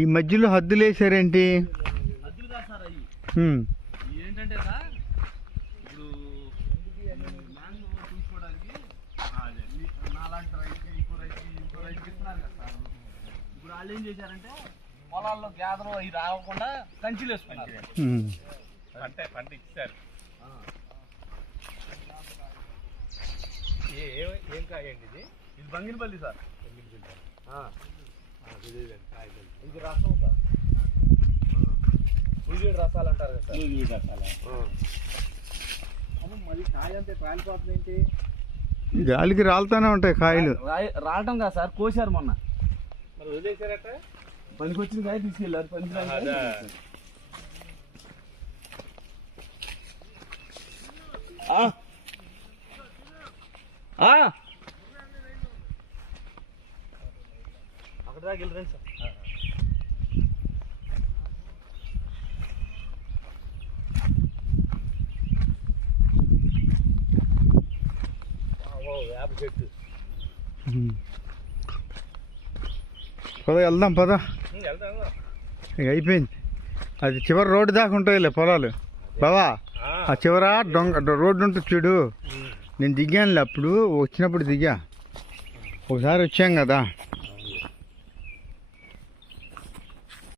ఈ మధ్యలో హద్దులు వేసారేంటి? హద్దులు కాదు సార్ అవి. ఏంటంటే సార్ ఇప్పుడు ల్యాండ్ చూసుకోవడానికి నాలాంటి రైతు ఇంకో రైతు ఇస్తున్నారు కదా సార్. ఇప్పుడు వాళ్ళు ఏం చేశారంటే పొలాల్లో గ్యాదలు అవి రాకుండా కంచెలు వేసుకున్నారు. పంట ఇచ్చారు. ఏం కాయండి ఇది? ఇది బంగినపల్లి సార్. ఇది రసం సార్. ఉల్లిగడ్డ రసాలు అంటారు కదా సార్. ఉల్లిగడ్డ రసాలు. మరి కాయ అంతే కాలిపోతుంది ఏంటి? గాలికి రాలుతానే ఉంటాయి కాయలు. రావటం కాదు సార్, కోసారు మొన్న. మరి వదిలేసారట. పనికి వచ్చిన కాయ తీసుకెళ్ళారు. పనికి అక్కడ దాకా వెళ్ళరండి సార్. వేప చెట్టు. పద వెళ్దాం, పద. ఇక అయిపోయింది. అది చివరి రోడ్డు దాకా ఉంటాయిలే పొలాలు బావా. ఆ చివర రోడ్డు ఉంటుంది చూడు. నేను దిగానులే, అప్పుడు వచ్చినప్పుడు దిగా. ఒకసారి వచ్చాం కదా.